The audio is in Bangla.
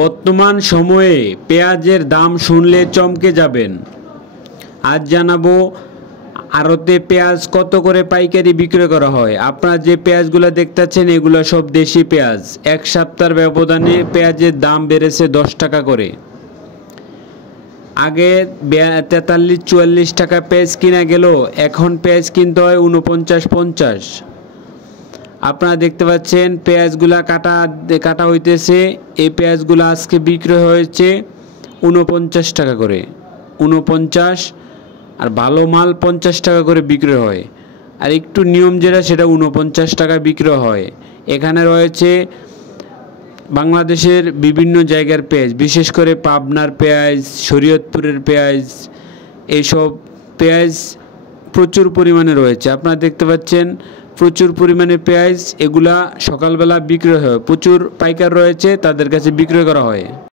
বর্তমান সময়ে পেঁয়াজের দাম শুনলে চমকে যাবেন। আজ জানাবো আড়তে পেঁয়াজ কত করে পাইকারি বিক্রয় করা হয়। আপনারা যে পেঁয়াজগুলো দেখতেছেন এগুলো সব দেশি পেঁয়াজ। এক সপ্তাহের ব্যবধানে পেঁয়াজের দাম বেড়েছে 10 টাকা করে। আগে 43-44 টাকা পেঁয়াজ কিনা গেল, এখন পেঁয়াজ কিনতে হয় 49-50। আপনারা দেখতে পাচ্ছেন পেঁয়াজগুলা কাটা হইতেছে। এই পেঁয়াজগুলো আজকে বিক্রয় হয়েছে 49 টাকা করে। 49, আর ভালো মাল 50 টাকা করে বিক্রয় হয়। আর একটু নিয়ম যেটা সেটা 49 টাকা বিক্রয় হয়। এখানে রয়েছে বাংলাদেশের বিভিন্ন জায়গার পেঁয়াজ, বিশেষ করে পাবনার পেঁয়াজ, শরীয়তপুরের পেঁয়াজ, এইসব পেঁয়াজ প্রচুর পরিমাণে রয়েছে। আপনারা দেখতে পাচ্ছেন প্রচুর পরিমাণে পেঁয়াজ, এগুলা সকালবেলা বিক্রয় হয়। প্রচুর পাইকার রয়েছে, তাদের কাছে বিক্রয় করা হয়।